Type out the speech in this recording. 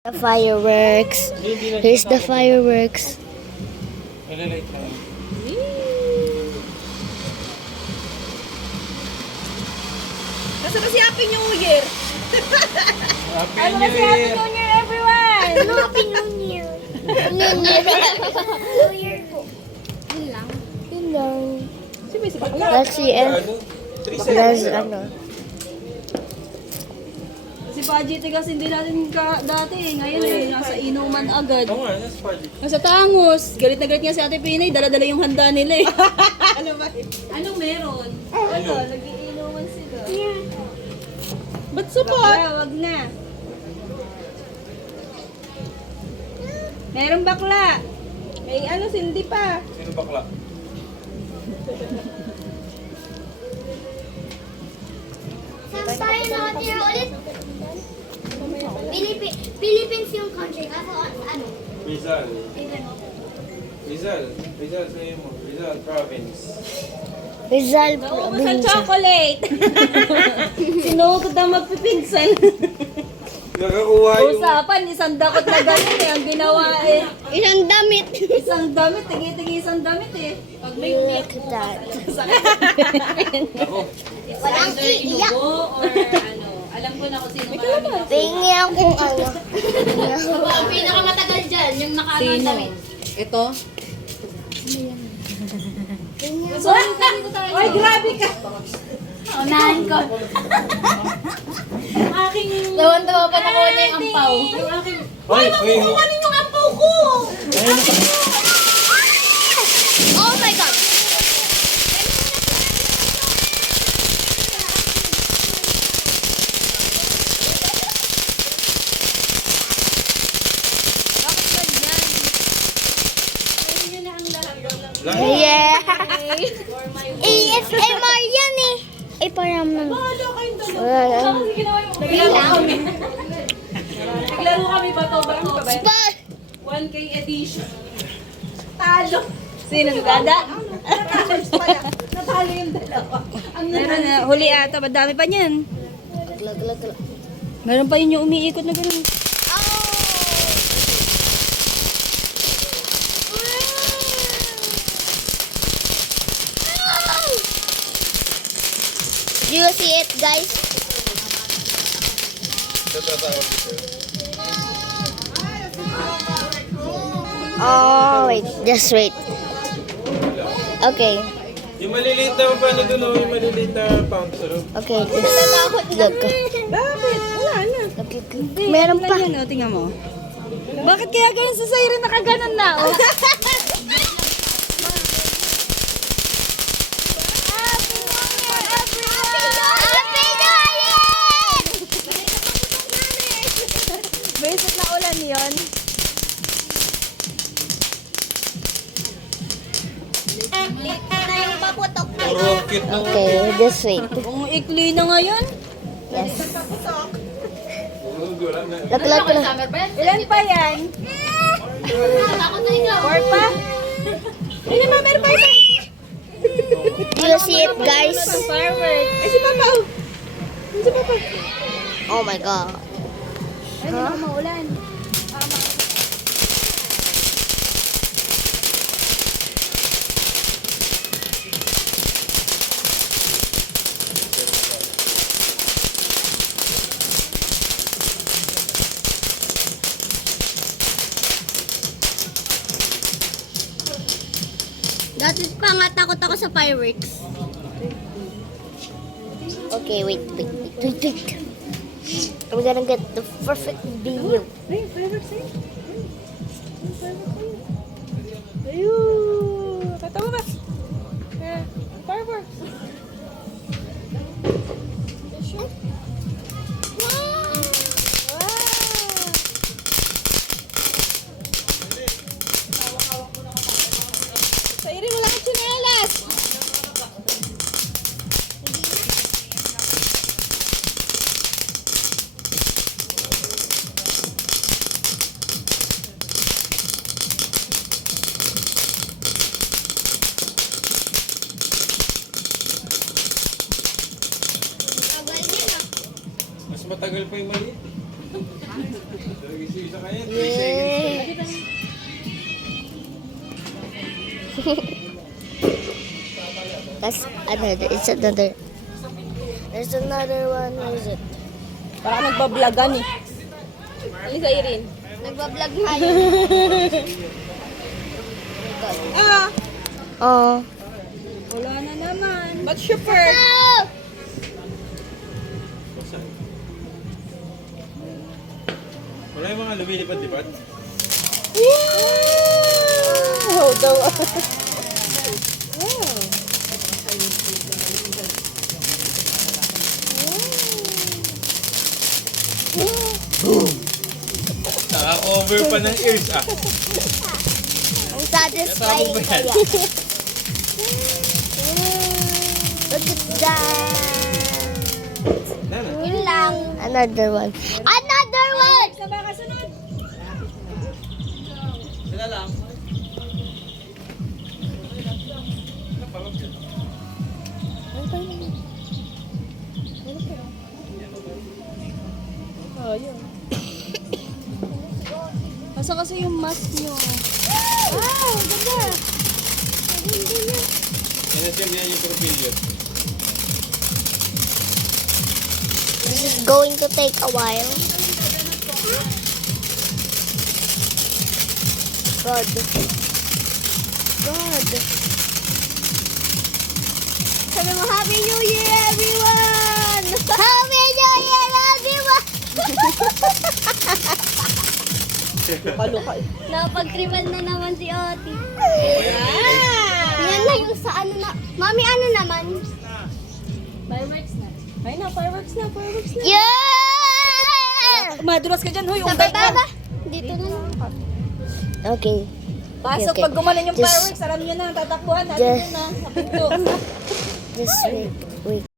The fireworks. Here's the fireworks. Maliliit na yun. Nasa ba si Happy New Year? Happy Ano ba New si Happy Year! New Year, everyone? Happy New Year. New Year po. Yun lang. Yun lang. Si Bakla. That's the end. Ano? 3 That's seconds. ano. Si Pajit kasi hindi natin dati eh. Ngayon eh, nasa inuman agad. Oo nga, nasa party. Nasa Tangos. Galit na galit nga si Ate Pinay. Dala-dala yung handa nila eh. Ano ba? Anong meron? Ano? Nagiinuman sila. Ba't support? Bakla, wag na. Meron bakla. May ano, Cindy pa. Sino bakla? Saan tayo nakatira ulit? Philippines yung country. Kaso ano? Rizal. Ayun. Rizal sa iyo mo. Rizal Province. Rizal Naubos ang Province. chocolate. Sinugod na magpipinsan. Nakakuha yung... Usapan, isang dakot na ganun eh. Ang ginawa eh. Isang damit. Isang damit, tigi-tigi isang damit eh. Pag may umiyak Look at that. Ako. Walang iiyak. or ano. Alam ko na kung sino marami. Tingnan kung ano. Ang pinakamatagal dyan, yung nakaano ang damit. Ito? Ay, grabe ka! Unahan ko. Yung aking... Tawan-tawa pa nakuha niya yung ampaw. Yung aking... Ay, ay, Kunin yung ampaw ko! Oh my God. Yeah. ASMR yan eh. Eh, parang... Bahala kayong dalawa. Wala. Kasi ginawa yung... Naglaro kami. Naglaro kami bato-bato. But, 1K edition. Talo. Sino nagada? Natalo yung dalawa. Meron na, huli ata, madami pa niyan. Meron pa yun yung umiikot na gano'n. do you see it, guys? Oh, wait. Just wait. Okay. Yung maliliit na paano doon, oh, yung maliliit na pound sa loob. Okay. Just look. Bakit? Wala na. Meron pa. Yan, o, tingnan mo. Bakit kaya ganyan sa siren nakaganon na, o? Happy New Year! Basic na ulan yun. Na yung paputok. Puro cute na. Okay, just wait. Kung ikli na ngayon. Yes. Wala na. Look. Ilan pa yan? Nakatakot na ikaw. 4 pa? Ilan pa? Meron pa isa? Do you see it, guys? Fireworks. Ay, si Papa. Oh. Si Papa. Oh my God. Ay, hindi na maulan. Dati pa nga takot ako sa fireworks. Okay, wait. I'm gonna get the perfect view. Ay, fireworks eh. Ayun. Katawa ba? Fireworks. Sa iri, wala kang tsinelas. Mas matagal pa yung maliit. Isa kaya, 3 Yay! seconds. That's another. It's another. There's another one. What is it? Parang nagbablagan eh. Ano sa Irene? Nagbablog tayo. Ah! Oh. Wala na naman. But super! Wala yung mga lumilipad-lipad. Oh, daw. Naka-cover pa ng ears ah. Ang satisfying Natapos ba yan? kaya. Look at that. Nana. Yun lang. Another one. Another one! Sa baka sunod. Sila lang. Oh, yun. Asa kasi yung mask nyo? Wow, ganda. Yan yung profile yun. This is going to take a while. God. God. Sabi mo, Happy New Year, everyone! Happy New Year, everyone! Paluka eh. Napag-tripan na naman si Oti. Yan na yung sa ano na. Mami, ano naman? Fireworks na. Ay na, fireworks na, fireworks na. Yeah! Madulas ka dyan, huy. Sa Umbay ka. baba. Dito na lang. Okay. Pasok, Okay. pag gumaling yung Just- fireworks, alam nyo na, tatakbuhan natin Just- yun na. Sa pinto. Just wait. Wait.